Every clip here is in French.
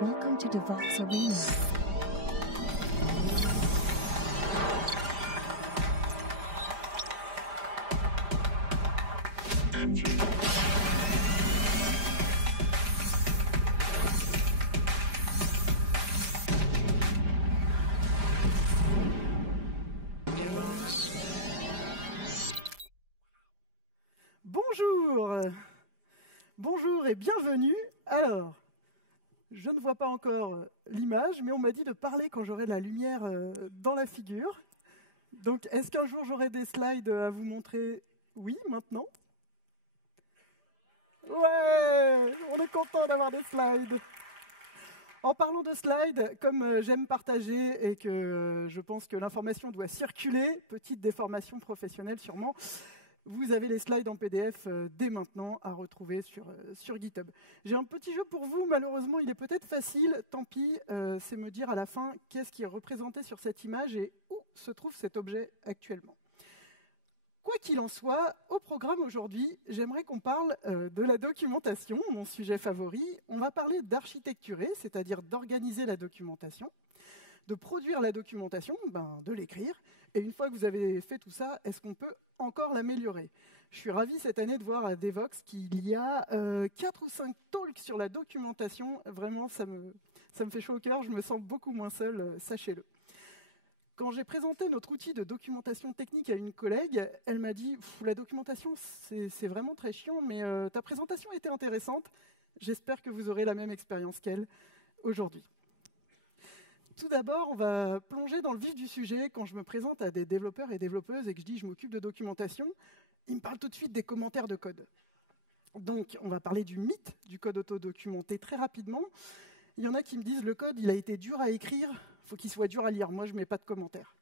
Welcome to DevOps Arena. Bonjour, bonjour et bienvenue. Alors, je ne vois pas encore l'image, mais on m'a dit de parler quand j'aurai la lumière dans la figure. Donc, est-ce qu'un jour j'aurai des slides à vous montrer? Oui, maintenant. Ouais, on est content d'avoir des slides. En parlant de slides, comme j'aime partager et que je pense que l'information doit circuler, petite déformation professionnelle sûrement, vous avez les slides en PDF dès maintenant à retrouver sur GitHub. J'ai un petit jeu pour vous, malheureusement il est peut-être facile, tant pis, c'est me dire à la fin qu'est-ce qui est représenté sur cette image et où se trouve cet objet actuellement. Quoi qu'il en soit, au programme aujourd'hui, j'aimerais qu'on parle de la documentation, mon sujet favori. On va parler d'architecturer, c'est-à-dire d'organiser la documentation, de produire la documentation, de l'écrire. Et une fois que vous avez fait tout ça, est-ce qu'on peut encore l'améliorer? Je suis ravi cette année de voir à Devoxx qu'il y a 4 ou 5 talks sur la documentation. Vraiment, ça me fait chaud au cœur, je me sens beaucoup moins seul, sachez-le. Quand j'ai présenté notre outil de documentation technique à une collègue, elle m'a dit « La documentation, c'est vraiment très chiant, mais ta présentation était intéressante. J'espère que vous aurez la même expérience qu'elle aujourd'hui. » Tout d'abord, on va plonger dans le vif du sujet. Quand je me présente à des développeurs et développeuses et que je dis « je m'occupe de documentation », ils me parlent tout de suite des commentaires de code. Donc, on va parler du mythe du code auto-documenté très rapidement. Il y en a qui me disent « le code, il a été dur à écrire, il faut qu'il soit dur à lire. Moi, je ne mets pas de commentaires. »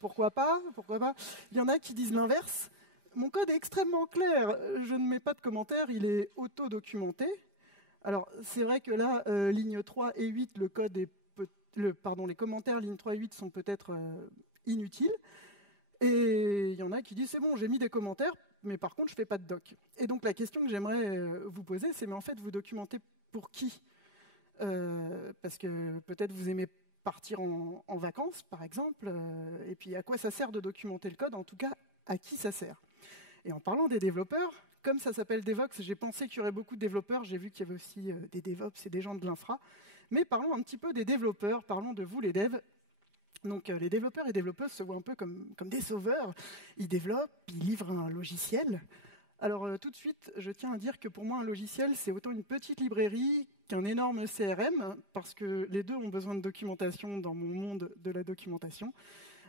Pourquoi pas? Pourquoi pas? Il y en a qui disent l'inverse. « Mon code est extrêmement clair, je ne mets pas de commentaires, il est auto-documenté. » Alors, c'est vrai que là, ligne 3 et 8, le code est les commentaires ligne 3 et 8 sont peut-être inutiles. Et il y en a qui disent, c'est bon, j'ai mis des commentaires, mais par contre, je ne fais pas de doc. Et donc, la question que j'aimerais vous poser, c'est, mais en fait, vous documentez pour qui? Parce que peut-être vous aimez partir en vacances, par exemple, et puis à quoi ça sert de documenter le code? En tout cas, à qui ça sert? Et en parlant des développeurs, comme ça s'appelle Devoxx, j'ai pensé qu'il y aurait beaucoup de développeurs. J'ai vu qu'il y avait aussi des DevOps et des gens de l'infra. Mais parlons un petit peu des développeurs, parlons de vous les devs. Donc les développeurs et développeuses se voient un peu comme des sauveurs. Ils développent, ils livrent un logiciel. Alors tout de suite, je tiens à dire que pour moi, un logiciel, c'est autant une petite librairie qu'un énorme CRM, parce que les deux ont besoin de documentation dans mon monde de la documentation.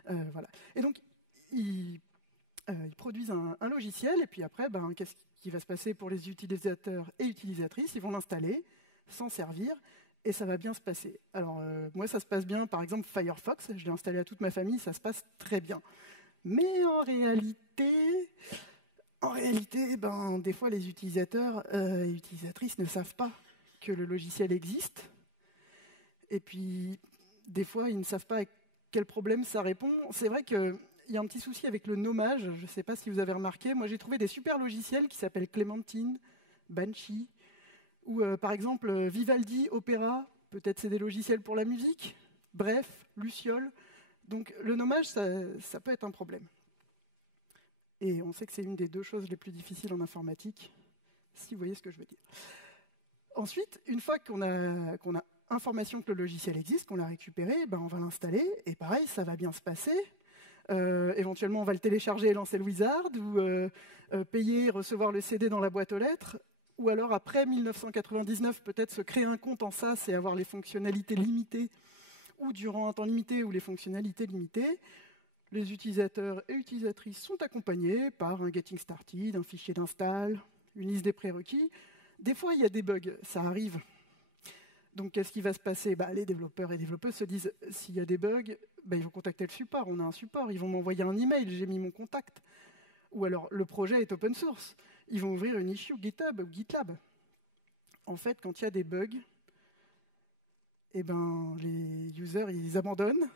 Voilà. Et donc, ils produisent un logiciel, et puis après, qu'est-ce qui va se passer pour les utilisateurs et utilisatrices? Ils vont l'installer, s'en servir, et ça va bien se passer. Alors, moi, ça se passe bien, par exemple, Firefox, je l'ai installé à toute ma famille, ça se passe très bien. Mais en réalité, des fois, les utilisateurs et utilisatrices ne savent pas que le logiciel existe, et puis, des fois, ils ne savent pas à quel problème ça répond. C'est vrai que il y a un petit souci avec le nommage, je ne sais pas si vous avez remarqué. Moi, j'ai trouvé des super logiciels qui s'appellent Clémentine, Banshee, ou par exemple Vivaldi, Opera, peut-être c'est des logiciels pour la musique, bref, Luciole. Donc le nommage, ça peut être un problème. Et on sait que c'est une des deux choses les plus difficiles en informatique, si vous voyez ce que je veux dire. Ensuite, une fois qu'on a information que le logiciel existe, qu'on l'a récupéré, on va l'installer, et pareil, ça va bien se passer. Éventuellement, on va le télécharger et lancer le wizard, ou payer, recevoir le CD dans la boîte aux lettres, ou alors après 1999, peut-être se créer un compte en SaaS et avoir les fonctionnalités limitées, ou durant un temps limité, ou les fonctionnalités limitées. Les utilisateurs et utilisatrices sont accompagnés par un getting started, un fichier d'install, une liste des prérequis. Des fois, il y a des bugs, ça arrive. Donc, qu'est-ce qui va se passer? Les développeurs et développeuses se disent, s'il y a des bugs, ils vont contacter le support, on a un support, ils vont m'envoyer un email, j'ai mis mon contact. Ou alors, le projet est open source, ils vont ouvrir une issue GitHub ou GitLab. En fait, quand il y a des bugs, les users, ils abandonnent,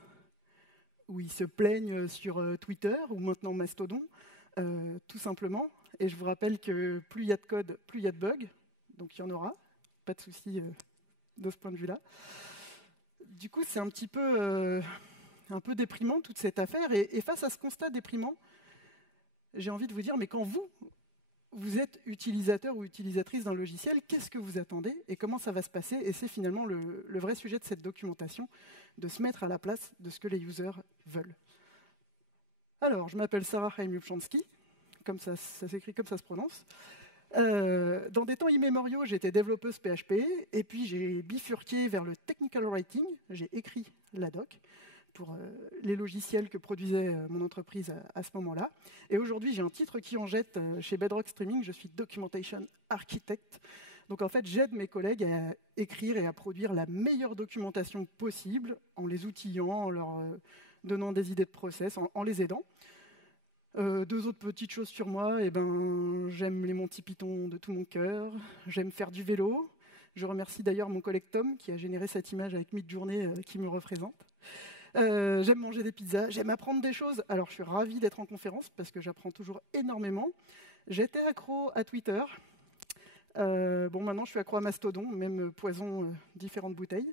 ou ils se plaignent sur Twitter, ou maintenant Mastodon, tout simplement. Et je vous rappelle que plus il y a de code, plus il y a de bugs, donc il y en aura, pas de souci de ce point de vue-là. Du coup, c'est un peu déprimant toute cette affaire. Et face à ce constat déprimant, j'ai envie de vous dire, mais quand vous êtes utilisateur ou utilisatrice d'un logiciel, qu'est-ce que vous attendez et comment ça va se passer? Et c'est finalement le vrai sujet de cette documentation, de se mettre à la place de ce que les users veulent. Alors, je m'appelle Sarah Chaim-Lubchansky, comme ça s'écrit, comme ça se prononce. Dans des temps immémoriaux, j'étais développeuse PHP, et puis j'ai bifurqué vers le technical writing. J'ai écrit la doc pour les logiciels que produisait mon entreprise à ce moment-là. Et aujourd'hui, j'ai un titre qui en jette chez Bedrock Streaming. Je suis Documentation Architect. Donc en fait, j'aide mes collègues à écrire et à produire la meilleure documentation possible en les outillant, en leur donnant des idées de process, en les aidant. Deux autres petites choses sur moi, j'aime les Monty Python de tout mon cœur, j'aime faire du vélo. Je remercie d'ailleurs mon collègue Tom qui a généré cette image avec Midjourney qui me représente. J'aime manger des pizzas, j'aime apprendre des choses. Alors je suis ravie d'être en conférence parce que j'apprends toujours énormément. J'étais accro à Twitter. Maintenant je suis accro à Mastodon, même poison, différentes bouteilles.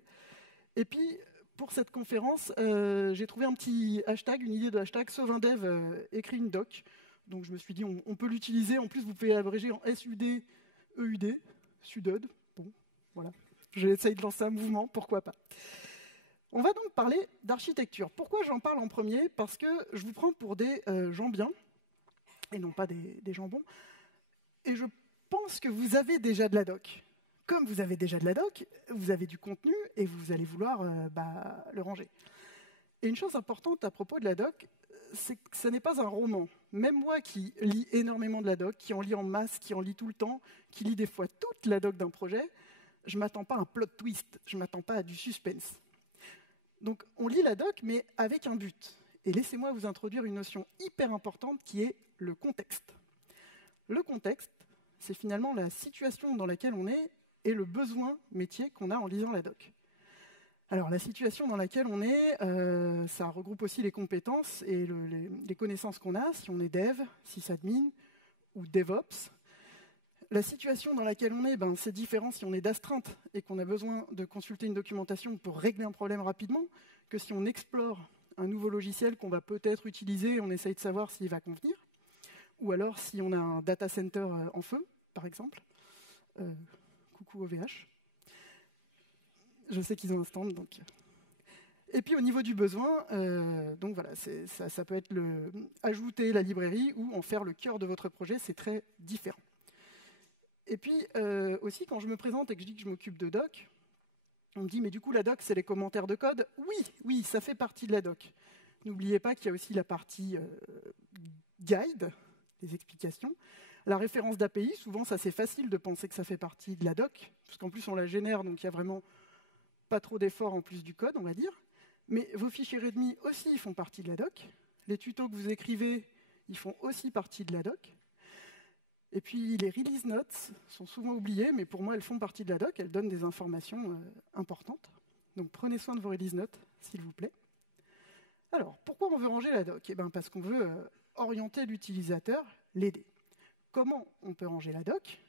Et puis, pour cette conférence, j'ai trouvé un petit hashtag, une idée de hashtag, SauveUnDev écrit une doc. Donc je me suis dit, on peut l'utiliser. En plus, vous pouvez abréger en SUD, EUD, SUDED. Bon, voilà. J'essaye de lancer un mouvement, pourquoi pas. On va donc parler d'architecture. Pourquoi j'en parle en premier? Parce que je vous prends pour des gens bien, et non pas des jambons. Et je pense que vous avez déjà de la doc. Comme vous avez déjà de la doc, vous avez du contenu et vous allez vouloir le ranger. Et une chose importante à propos de la doc, c'est que ce n'est pas un roman. Même moi qui lis énormément de la doc, qui en lis en masse, qui en lis tout le temps, qui lis des fois toute la doc d'un projet, je ne m'attends pas à un plot twist, je ne m'attends pas à du suspense. Donc on lit la doc, mais avec un but. Et laissez-moi vous introduire une notion hyper importante qui est le contexte. Le contexte, c'est finalement la situation dans laquelle on est et le besoin métier qu'on a en lisant la doc. Alors la situation dans laquelle on est, ça regroupe aussi les compétences et les connaissances qu'on a, si on est dev, sysadmin ou DevOps. La situation dans laquelle on est, c'est différent si on est d'astreinte et qu'on a besoin de consulter une documentation pour régler un problème rapidement, que si on explore un nouveau logiciel qu'on va peut-être utiliser et on essaye de savoir s'il va convenir, ou alors si on a un data center en feu, par exemple. Coucou OVH. Je sais qu'ils ont un stand, donc. Et puis au niveau du besoin, donc voilà, ça peut être ajouter la librairie ou en faire le cœur de votre projet, c'est très différent. Et puis aussi, quand je me présente et que je dis que je m'occupe de doc, on me dit, mais du coup, la doc, c'est les commentaires de code. Oui, ça fait partie de la doc. N'oubliez pas qu'il y a aussi la partie guide, les explications. La référence d'API, souvent, ça c'est facile de penser que ça fait partie de la doc, parce qu'en plus, on la génère, donc il n'y a vraiment pas trop d'efforts en plus du code, on va dire. Mais vos fichiers README aussi, ils font partie de la doc. Les tutos que vous écrivez, ils font aussi partie de la doc. Et puis, les release notes sont souvent oubliées, mais pour moi, elles font partie de la doc. Elles donnent des informations importantes. Donc, prenez soin de vos release notes, s'il vous plaît. Alors, pourquoi on veut ranger la doc? Parce qu'on veut orienter l'utilisateur, l'aider. Comment on peut ranger la doc?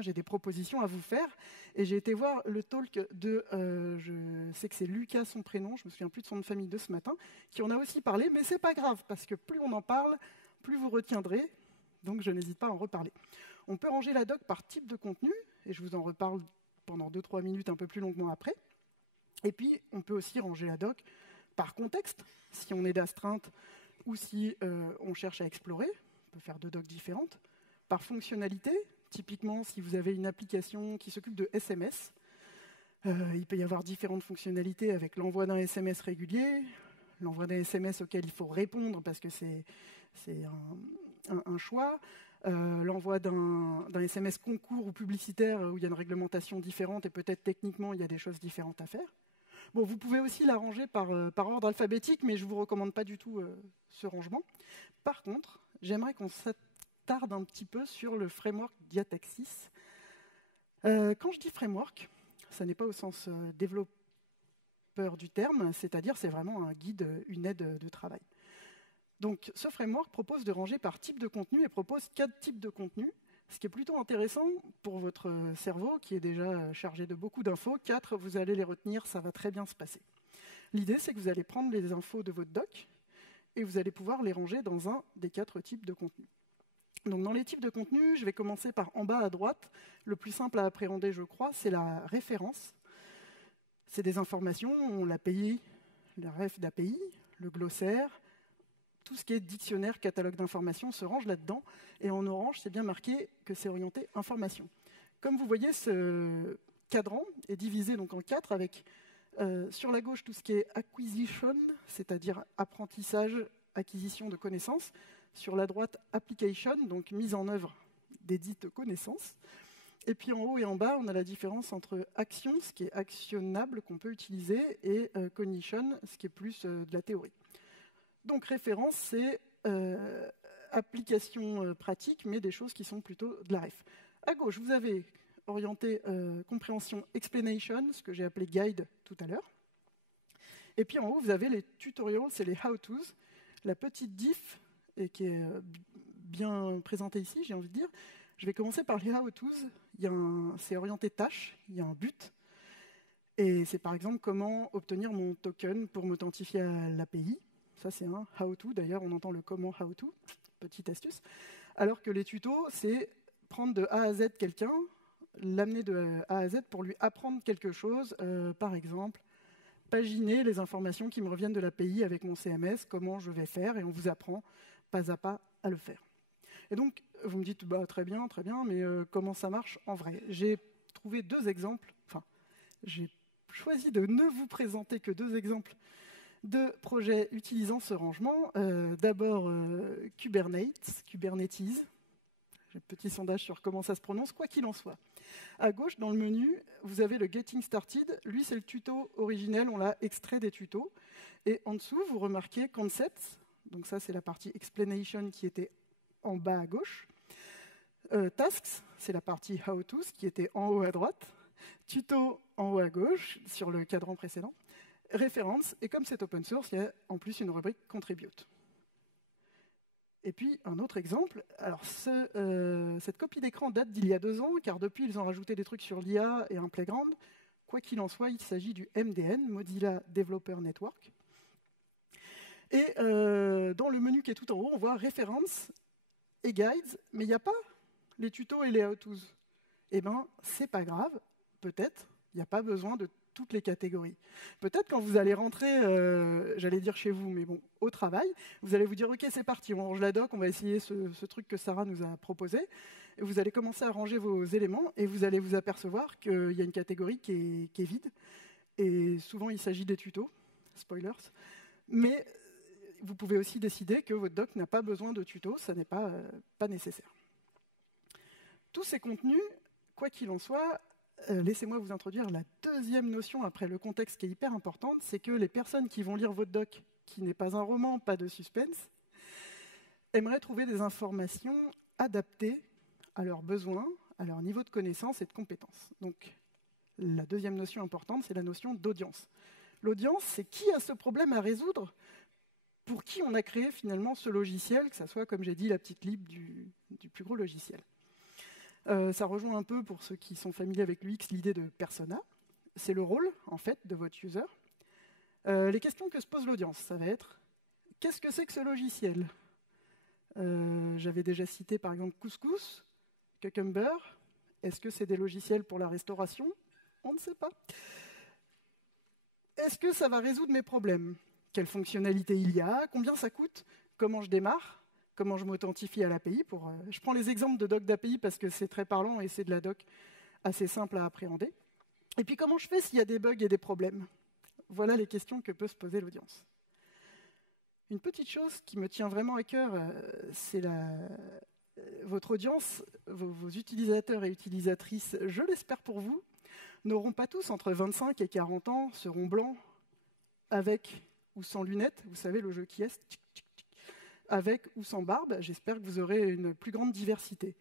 J'ai des propositions à vous faire. Et j'ai été voir le talk de, je sais que c'est Lucas son prénom, je me souviens plus de son nom de famille de ce matin, qui en a aussi parlé, mais c'est pas grave, parce que plus on en parle, plus vous retiendrez. Donc je n'hésite pas à en reparler. On peut ranger la doc par type de contenu, et je vous en reparle pendant 2-3 minutes un peu plus longuement après. Et puis, on peut aussi ranger la doc par contexte, si on est d'astreinte ou si on cherche à explorer. On peut faire deux docs différentes. Par fonctionnalité, typiquement, si vous avez une application qui s'occupe de SMS, il peut y avoir différentes fonctionnalités avec l'envoi d'un SMS régulier, l'envoi d'un SMS auquel il faut répondre parce que c'est un choix, l'envoi d'un SMS concours ou publicitaire où il y a une réglementation différente et peut-être techniquement il y a des choses différentes à faire. Bon, vous pouvez aussi l'arranger par ordre alphabétique, mais je ne vous recommande pas du tout ce rangement. Par contre, j'aimerais qu'on s'attarde un petit peu sur le framework Diataxis. Quand je dis framework, ça n'est pas au sens développeur du terme, c'est-à-dire c'est vraiment un guide, une aide de travail. Donc ce framework propose de ranger par type de contenu et propose 4 types de contenus. Ce qui est plutôt intéressant pour votre cerveau, qui est déjà chargé de beaucoup d'infos. 4, vous allez les retenir, ça va très bien se passer. L'idée, c'est que vous allez prendre les infos de votre doc et vous allez pouvoir les ranger dans un des 4 types de contenus. Donc dans les types de contenus, je vais commencer par en bas à droite. Le plus simple à appréhender, je crois, c'est la référence. C'est des informations, l'API, le ref d'API, le glossaire, tout ce qui est dictionnaire, catalogue d'informations se range là-dedans. Et en orange, c'est bien marqué que c'est orienté information. Comme vous voyez, ce cadran est divisé donc en 4 avec sur la gauche tout ce qui est acquisition, c'est-à-dire apprentissage, acquisition de connaissances. Sur la droite, application, donc mise en œuvre des dites connaissances. Et puis en haut et en bas, on a la différence entre action, ce qui est actionnable, qu'on peut utiliser, et cognition, ce qui est plus de la théorie. Donc référence, c'est application pratique, mais des choses qui sont plutôt de la ref. À gauche, vous avez orienté compréhension explanation, ce que j'ai appelé guide tout à l'heure. Et puis en haut, vous avez les tutorials, c'est les how-tos, la petite diff, et qui est bien présentée ici, j'ai envie de dire. Je vais commencer par les how-tos. C'est orienté tâche, il y a un but. Et c'est par exemple comment obtenir mon token pour m'authentifier à l'API. Ça, c'est un how-to. D'ailleurs, on entend le comment how-to, petite astuce. Alors que les tutos, c'est prendre de A à Z quelqu'un, l'amener de A à Z pour lui apprendre quelque chose. Par exemple, paginer les informations qui me reviennent de l'API avec mon CMS, comment je vais faire, et on vous apprend pas à pas à le faire. Et donc, vous me dites, bah, très bien, mais comment ça marche en vrai? J'ai trouvé 2 exemples, enfin, j'ai choisi de ne vous présenter que 2 exemples de projets utilisant ce rangement. D'abord, Kubernetes. J'ai un petit sondage sur comment ça se prononce, quoi qu'il en soit. À gauche, dans le menu, vous avez le Getting Started. Lui, c'est le tuto originel, on l'a extrait des tutos. Et en dessous, vous remarquez Concepts. Donc ça, c'est la partie Explanation qui était en bas à gauche. Tasks, c'est la partie How To, qui était en haut à droite. Tuto en haut à gauche, sur le cadran précédent. Référence, et comme c'est open source, il y a en plus une rubrique Contribute. Et puis, un autre exemple. Alors, cette copie d'écran date d'il y a 2 ans, car depuis, ils ont rajouté des trucs sur l'IA et un playground. Quoi qu'il en soit, il s'agit du MDN, Mozilla Developer Network. Et dans le menu qui est tout en haut, on voit références et guides, mais il n'y a pas les tutos et les how-tos. Eh bien, c'est pas grave, peut-être, il n'y a pas besoin de toutes les catégories. Peut-être quand vous allez rentrer, j'allais dire chez vous, mais bon, au travail, vous allez vous dire, ok, c'est parti, on range la doc, on va essayer ce truc que Sarah nous a proposé. Et vous allez commencer à ranger vos éléments et vous allez vous apercevoir qu'il y a une catégorie qui est vide. Et souvent, il s'agit des tutos, spoilers. Mais vous pouvez aussi décider que votre doc n'a pas besoin de tutos, ça n'est pas nécessaire. Tous ces contenus, quoi qu'il en soit, laissez-moi vous introduire la 2e notion après le contexte qui est hyper importante, c'est que les personnes qui vont lire votre doc, qui n'est pas un roman, pas de suspense, aimeraient trouver des informations adaptées à leurs besoins, à leur niveau de connaissance et de compétences. Donc, la 2e notion importante, c'est la notion d'audience. L'audience, c'est qui a ce problème à résoudre, pour qui on a créé finalement ce logiciel, que ça soit, comme j'ai dit, la petite lib du plus gros logiciel. Ça rejoint un peu, pour ceux qui sont familiers avec l'UX, l'idée de persona. C'est le rôle, en fait, de votre user. Les questions que se pose l'audience, ça va être « Qu'est-ce que c'est que ce logiciel ?» J'avais déjà cité, par exemple, Couscous, Cucumber. Est-ce que c'est des logiciels pour la restauration? On ne sait pas. Est-ce que ça va résoudre mes problèmes? Quelles fonctionnalités il y a? Combien ça coûte? Comment je démarre? Comment je m'authentifie à l'API? Je prends les exemples de doc d'API parce que c'est très parlant et c'est de la doc assez simple à appréhender. Et puis comment je fais s'il y a des bugs et des problèmes? Voilà les questions que peut se poser l'audience. Une petite chose qui me tient vraiment à cœur, c'est votre audience, vos utilisateurs et utilisatrices, je l'espère pour vous, n'auront pas tous entre 25 et 40 ans, seront blancs, avec ou sans lunettes, vous savez, le jeu qui est, avec ou sans barbe, j'espère que vous aurez une plus grande diversité.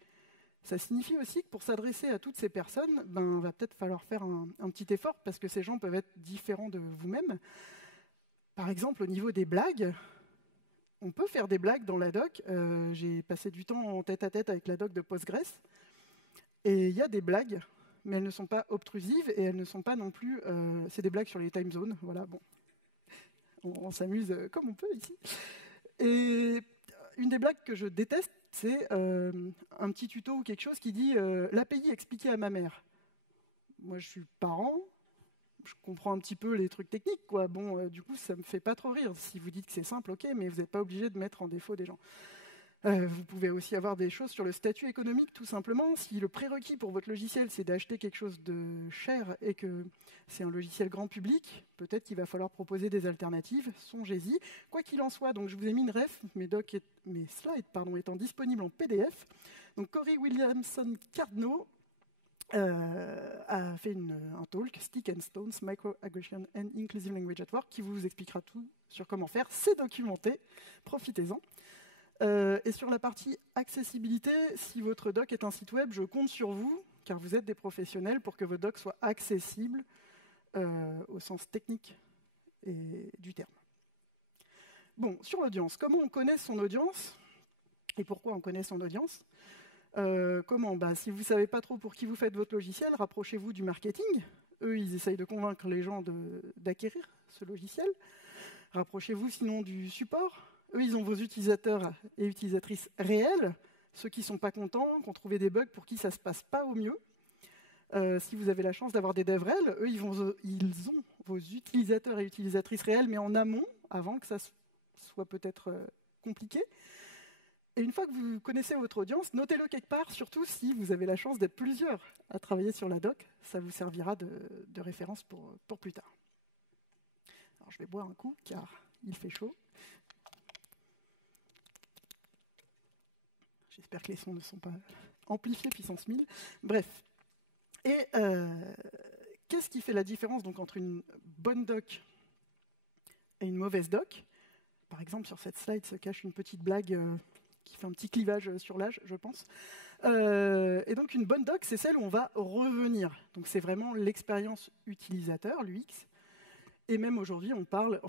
Ça signifie aussi que pour s'adresser à toutes ces personnes, va peut-être falloir faire un petit effort, parce que ces gens peuvent être différents de vous-même. Par exemple, au niveau des blagues, on peut faire des blagues dans la doc. J'ai passé du temps en tête-à-tête avec la doc de Postgres. Et il y a des blagues, mais elles ne sont pas obtrusives et elles ne sont pas non plus... c'est des blagues sur les time zones. Voilà, bon. On s'amuse comme on peut ici. Et une des blagues que je déteste, c'est un petit tuto ou quelque chose qui dit l'API expliqué à ma mère. Moi, je suis parent, je comprends un petit peu les trucs techniques, quoi. Bon, du coup, ça me fait pas trop rire. Si vous dites que c'est simple, ok, mais vous n'êtes pas obligé de mettre en défaut des gens. Vous pouvez aussi avoir des choses sur le statut économique, tout simplement. Si le prérequis pour votre logiciel, c'est d'acheter quelque chose de cher et que c'est un logiciel grand public, peut-être qu'il va falloir proposer des alternatives. Songez-y. Quoi qu'il en soit, donc je vous ai mis une ref, mes slides étant disponibles en PDF. Donc Corey Williamson Cardno a fait un talk, Stick and Stones, Microaggression and Inclusive Language at Work, qui vous expliquera tout sur comment faire. C'est documenté, profitez-en. Et sur la partie accessibilité, si votre doc est un site web, je compte sur vous, car vous êtes des professionnels, pour que votre doc soit accessible au sens technique du terme. Bon, sur l'audience, comment on connaît son audience et pourquoi on connaît son audience? Comment? Si vous ne savez pas trop pour qui vous faites votre logiciel, rapprochez-vous du marketing. Eux, ils essayent de convaincre les gens d'acquérir ce logiciel. Rapprochez-vous sinon du support. Eux, ils ont vos utilisateurs et utilisatrices réels, ceux qui ne sont pas contents, qui ont trouvé des bugs, pour qui ça ne se passe pas au mieux. Si vous avez la chance d'avoir des devs réels, eux, ils ont vos utilisateurs et utilisatrices réels, mais en amont, avant que ça soit peut-être compliqué. Et une fois que vous connaissez votre audience, notez-le quelque part, surtout si vous avez la chance d'être plusieurs à travailler sur la doc. Ça vous servira de référence pour plus tard. Alors, je vais boire un coup, car il fait chaud. J'espère que les sons ne sont pas amplifiés puissance 1000. Bref. Et qu'est-ce qui fait la différence donc, entre une bonne doc et une mauvaise doc? Par exemple, sur cette slide se cache une petite blague qui fait un petit clivage sur l'âge, je pense. Et donc, une bonne doc, c'est celle où on va revenir. Donc, c'est vraiment l'expérience utilisateur, l'UX. Et même aujourd'hui,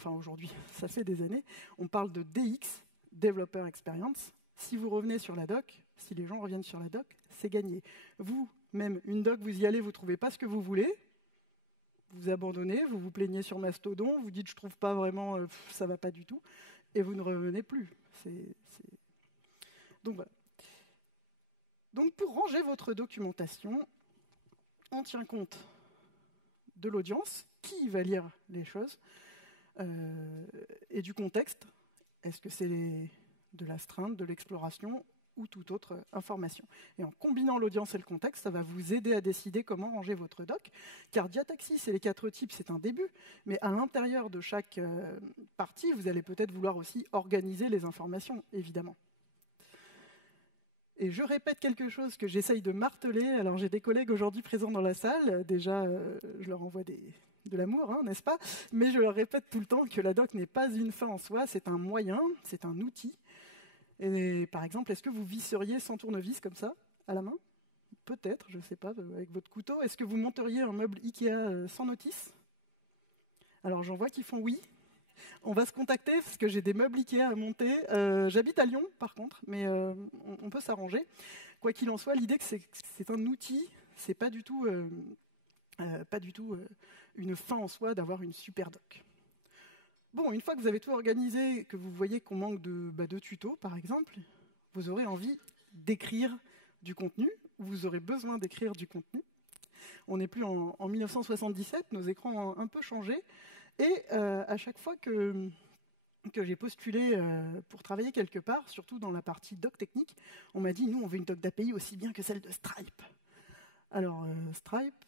aujourd'hui, ça fait des années, on parle de DX, Developer Experience. Si vous revenez sur la doc, si les gens reviennent sur la doc, c'est gagné. Vous, même une doc, vous y allez, vous ne trouvez pas ce que vous voulez, vous abandonnez, vous vous plaignez sur Mastodon, vous dites « je ne trouve pas vraiment, ça ne va pas du tout », et vous ne revenez plus. Donc voilà. Donc pour ranger votre documentation, on tient compte de l'audience, qui va lire les choses, et du contexte. Est-ce que c'est de l'astreinte, de l'exploration ou toute autre information. Et en combinant l'audience et le contexte, ça va vous aider à décider comment ranger votre doc. Car Diataxis et les 4 types, c'est un début, mais à l'intérieur de chaque partie, vous allez peut-être vouloir aussi organiser les informations, évidemment. Et je répète quelque chose que j'essaye de marteler. Alors j'ai des collègues aujourd'hui présents dans la salle. Déjà, je leur envoie de l'amour, hein, n'est-ce pas? Mais je leur répète tout le temps que la doc n'est pas une fin en soi, c'est un moyen, c'est un outil. Et par exemple, est-ce que vous visseriez sans tournevis comme ça, à la main? Peut-être, je ne sais pas, avec votre couteau. Est-ce que vous monteriez un meuble Ikea sans notice? Alors j'en vois qui font oui. On va se contacter parce que j'ai des meubles Ikea à monter. J'habite à Lyon, par contre, mais on peut s'arranger. Quoi qu'il en soit, l'idée que c'est un outil, c'est pas du tout, une fin en soi d'avoir une super doc. Bon, une fois que vous avez tout organisé, que vous voyez qu'on manque de tutos, par exemple, vous aurez envie d'écrire du contenu, ou vous aurez besoin d'écrire du contenu. On n'est plus en 1977, nos écrans ont un peu changé. Et à chaque fois que j'ai postulé pour travailler quelque part, surtout dans la partie doc technique, on m'a dit, nous, on veut une doc d'API aussi bien que celle de Stripe. Alors, Stripe,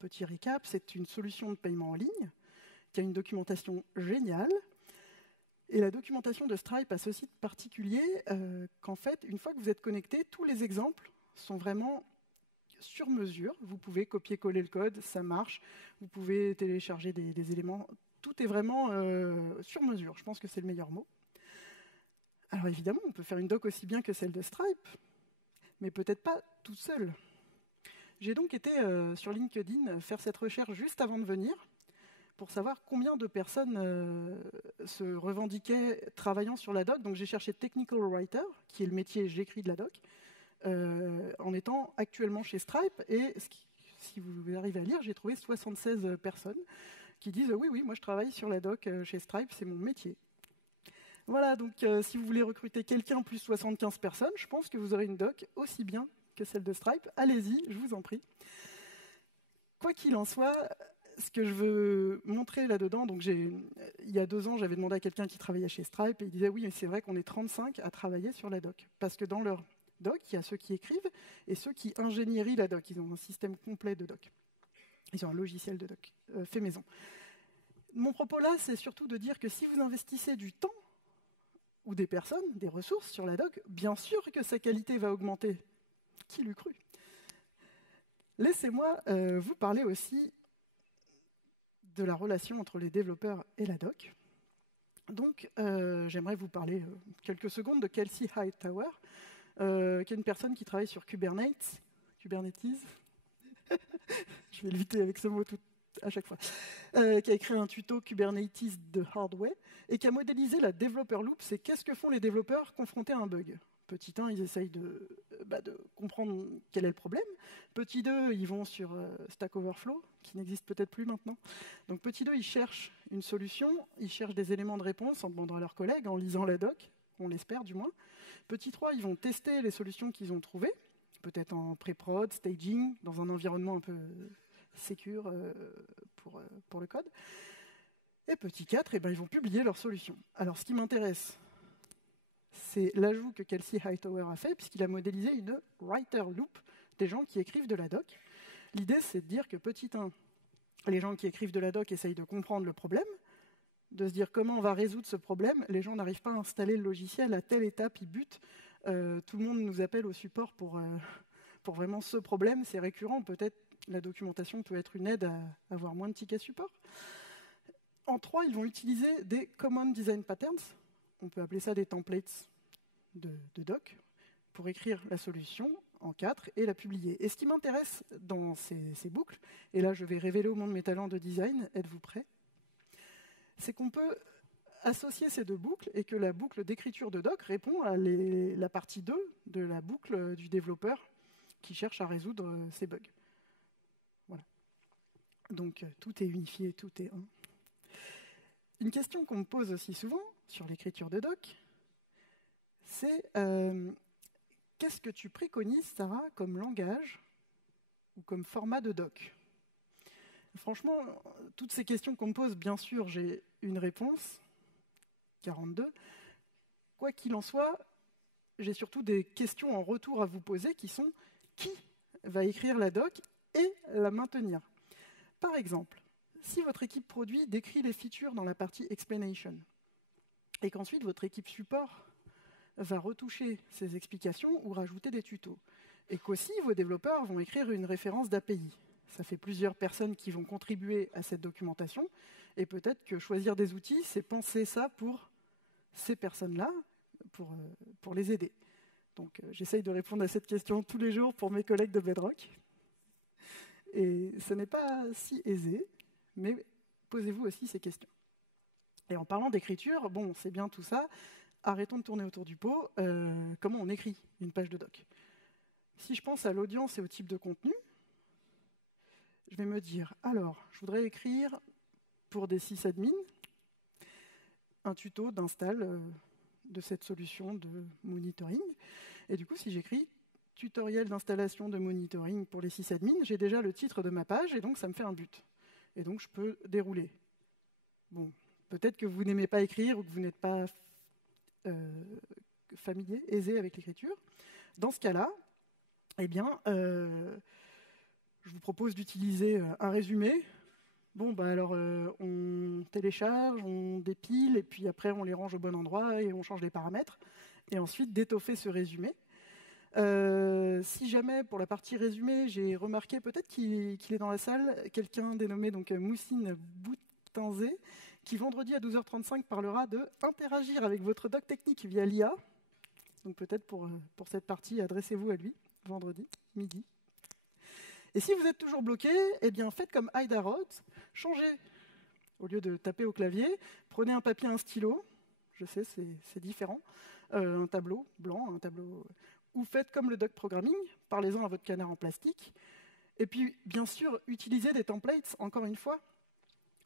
petit récap, c'est une solution de paiement en ligne qui a une documentation géniale. Et la documentation de Stripe a ceci de particulier qu'en fait, une fois que vous êtes connecté, tous les exemples sont vraiment sur mesure. Vous pouvez copier-coller le code, ça marche. Vous pouvez télécharger des éléments. Tout est vraiment sur mesure. Je pense que c'est le meilleur mot. Alors évidemment, on peut faire une doc aussi bien que celle de Stripe, mais peut-être pas tout seul. J'ai donc été sur LinkedIn faire cette recherche juste avant de venir, pour savoir combien de personnes se revendiquaient travaillant sur la doc. Donc j'ai cherché Technical Writer, qui est le métier j'écris de la doc, en étant actuellement chez Stripe. Et si vous arrivez à lire, j'ai trouvé 76 personnes qui disent oui, moi je travaille sur la doc chez Stripe, c'est mon métier. Voilà, donc si vous voulez recruter quelqu'un plus 75 personnes, je pense que vous aurez une doc aussi bien que celle de Stripe. Allez-y, je vous en prie. Quoi qu'il en soit, ce que je veux montrer là-dedans, donc il y a 2 ans, j'avais demandé à quelqu'un qui travaillait chez Stripe, et il disait oui, mais c'est vrai qu'on est 35 à travailler sur la doc. Parce que dans leur doc, il y a ceux qui écrivent et ceux qui ingénierient la doc. Ils ont un système complet de doc. Ils ont un logiciel de doc fait maison. Mon propos là, c'est surtout de dire que si vous investissez du temps ou des personnes, des ressources sur la doc, bien sûr que sa qualité va augmenter. Qui l'eût cru ? Laissez-moi vous parler aussi de la relation entre les développeurs et la doc. Donc, j'aimerais vous parler quelques secondes de Kelsey Hightower, qui est une personne qui travaille sur Kubernetes. Je vais l'éviter avec ce mot à chaque fois. Qui a écrit un tuto Kubernetes de hard way et qui a modélisé la developer loop. C'est qu'est-ce que font les développeurs confrontés à un bug. Petit 1, ils essayent de comprendre quel est le problème. Petit 2, ils vont sur Stack Overflow, qui n'existe peut-être plus maintenant. Donc petit 2, ils cherchent une solution, ils cherchent des éléments de réponse en demandant à leurs collègues, en lisant la doc, on l'espère du moins. Petit 3, ils vont tester les solutions qu'ils ont trouvées, peut-être en pré-prod, staging, dans un environnement un peu secure pour le code. Et petit 4, ils vont publier leurs solutions. Alors ce qui m'intéresse, c'est l'ajout que Kelsey Hightower a fait, puisqu'il a modélisé une writer loop des gens qui écrivent de la doc. L'idée, c'est de dire que, petit 1, les gens qui écrivent de la doc essayent de comprendre le problème, de se dire comment on va résoudre ce problème. Les gens n'arrivent pas à installer le logiciel à telle étape, ils butent. Tout le monde nous appelle au support pour vraiment ce problème. C'est récurrent, peut-être la documentation peut être une aide à avoir moins de tickets support. En 3, ils vont utiliser des Common Design Patterns. On peut appeler ça des templates de doc pour écrire la solution en 4 et la publier. Et ce qui m'intéresse dans ces boucles, et là je vais révéler au monde mes talents de design, êtes-vous prêts ? C'est qu'on peut associer ces 2 boucles et que la boucle d'écriture de doc répond à la partie 2 de la boucle du développeur qui cherche à résoudre ces bugs. Voilà. Donc tout est unifié, tout est un. Une question qu'on me pose aussi souvent sur l'écriture de doc, c'est qu'est-ce que tu préconises, Sarah, comme langage ou comme format de doc ? Franchement, toutes ces questions qu'on me pose, bien sûr, j'ai une réponse, 42. Quoi qu'il en soit, j'ai surtout des questions en retour à vous poser qui sont qui va écrire la doc et la maintenir ? Par exemple, si votre équipe produit décrit les features dans la partie explanation, et qu'ensuite votre équipe support va retoucher ces explications ou rajouter des tutos, et qu'aussi vos développeurs vont écrire une référence d'API. Ça fait plusieurs personnes qui vont contribuer à cette documentation, et peut-être que choisir des outils, c'est penser ça pour ces personnes-là, pour les aider. Donc j'essaye de répondre à cette question tous les jours pour mes collègues de Bedrock. Et ce n'est pas si aisé, mais posez-vous aussi ces questions. Et en parlant d'écriture, bon, c'est bien tout ça, arrêtons de tourner autour du pot. Comment on écrit une page de doc ? Si je pense à l'audience et au type de contenu, je vais me dire, alors, je voudrais écrire pour des sysadmins un tuto d'install de cette solution de monitoring. Et du coup, si j'écris tutoriel d'installation de monitoring pour les sysadmins, j'ai déjà le titre de ma page et donc ça me fait un but. Et donc je peux dérouler. Bon, peut-être que vous n'aimez pas écrire ou que vous n'êtes pas familier, aisé avec l'écriture. Dans ce cas-là, eh bien, je vous propose d'utiliser un résumé. Bon, bah alors, on télécharge, on dépile, et puis après, on les range au bon endroit et on change les paramètres. Et ensuite, d'étoffer ce résumé. Si jamais, pour la partie résumé, j'ai remarqué peut-être qu'il est dans la salle, quelqu'un dénommé donc Moussine Boutinzé, qui vendredi à 12h35 parlera de interagir avec votre doc technique via l'IA. Donc peut-être pour cette partie, adressez-vous à lui, vendredi, midi. Et si vous êtes toujours bloqué, eh bien faites comme Ida Roth, changez Au lieu de taper au clavier, prenez un papier, un stylo, je sais, c'est différent, un tableau blanc, un tableau... ou faites comme le doc programming, parlez-en à votre canard en plastique. Et puis, bien sûr, utilisez des templates, encore une fois.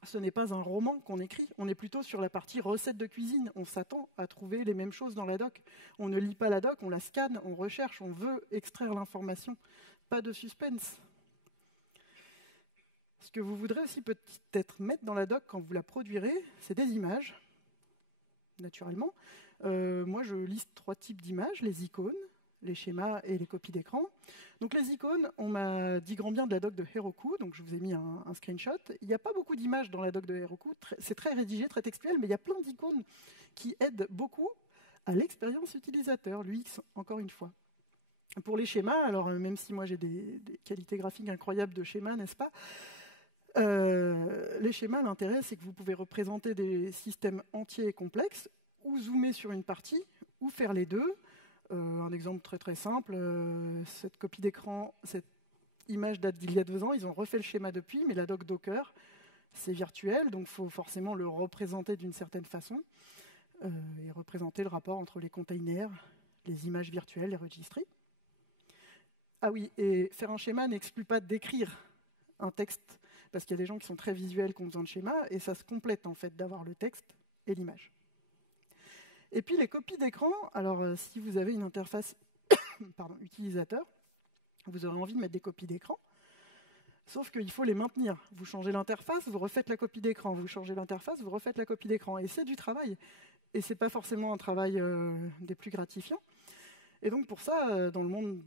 Ce n'est pas un roman qu'on écrit, on est plutôt sur la partie recettes de cuisine. On s'attend à trouver les mêmes choses dans la doc. On ne lit pas la doc, on la scanne, on recherche, on veut extraire l'information. Pas de suspense. Ce que vous voudrez aussi peut-être mettre dans la doc quand vous la produirez, c'est des images, naturellement. Moi, je liste 3 types d'images, les icônes, les schémas et les copies d'écran. Donc les icônes, on m'a dit grand bien de la doc de Heroku, donc je vous ai mis un screenshot. Il n'y a pas beaucoup d'images dans la doc de Heroku, c'est très rédigé, très textuel, mais il y a plein d'icônes qui aident beaucoup à l'expérience utilisateur, l'UX, encore une fois. Pour les schémas, alors même si moi j'ai des qualités graphiques incroyables de schémas, n'est-ce pas, les schémas, l'intérêt, c'est que vous pouvez représenter des systèmes entiers et complexes, ou zoomer sur une partie, ou faire les deux. Un exemple très très simple, cette copie d'écran, cette image date d'il y a 2 ans, ils ont refait le schéma depuis, mais la doc Docker, c'est virtuel, donc il faut forcément le représenter d'une certaine façon, et représenter le rapport entre les containers, les images virtuelles, les registries. Ah oui, et faire un schéma n'exclut pas d'écrire un texte, parce qu'il y a des gens qui sont très visuels qui ont besoin de schéma, et ça se complète en fait d'avoir le texte et l'image. Et puis les copies d'écran, alors si vous avez une interface utilisateur, vous aurez envie de mettre des copies d'écran, sauf qu'il faut les maintenir. Vous changez l'interface, vous refaites la copie d'écran, vous changez l'interface, vous refaites la copie d'écran, et c'est du travail. Et c'est pas forcément un travail des plus gratifiants. Et donc pour ça, dans le monde